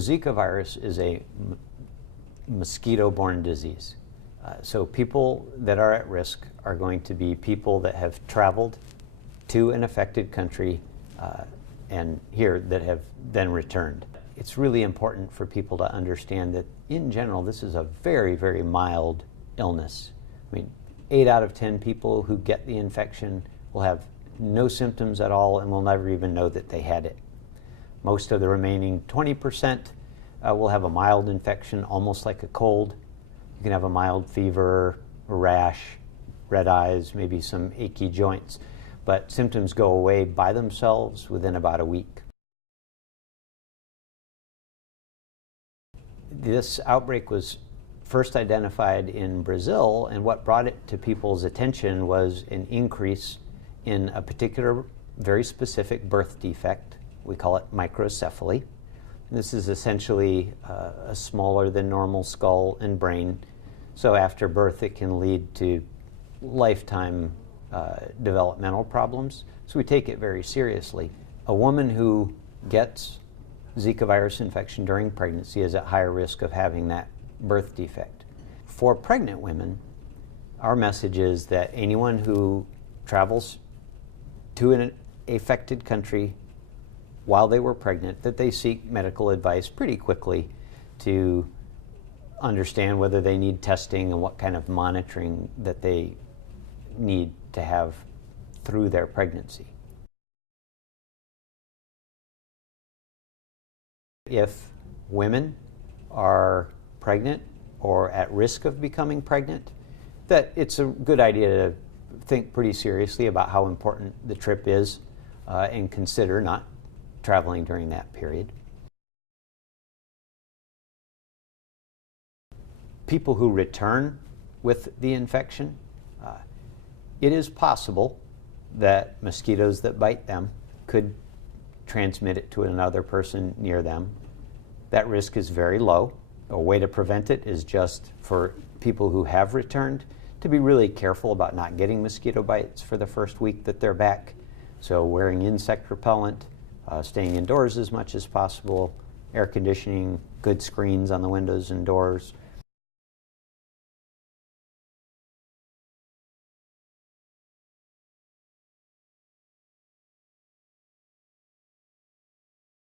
Zika virus is a mosquito-borne disease. So people that are at risk are going to be people that have traveled to an affected country and here that have then returned. It's really important for people to understand that in general this is a very, very mild illness. I mean, 8 out of 10 people who get the infection will have no symptoms at all and will never even know that they had it. Most of the remaining 20% will have a mild infection, almost like a cold. You can have a mild fever, a rash, red eyes, maybe some achy joints, but symptoms go away by themselves within about a week. This outbreak was first identified in Brazil, and what brought it to people's attention was an increase in a particular very specific birth defect. We call it microcephaly. This is essentially a smaller than normal skull and brain. So after birth, it can lead to lifetime developmental problems. So we take it very seriously. A woman who gets Zika virus infection during pregnancy is at higher risk of having that birth defect. For pregnant women, our message is that anyone who travels to an affected country while they were pregnant, that they seek medical advice pretty quickly to understand whether they need testing and what kind of monitoring that they need to have through their pregnancy. If women are pregnant or at risk of becoming pregnant, that it's a good idea to think pretty seriously about how important the trip is and consider not traveling during that period. People who return with the infection, it is possible that mosquitoes that bite them could transmit it to another person near them. That risk is very low. A way to prevent it is just for people who have returned to be really careful about not getting mosquito bites for the first week that they're back. So wearing insect repellent, staying indoors as much as possible, air conditioning, good screens on the windows and doors,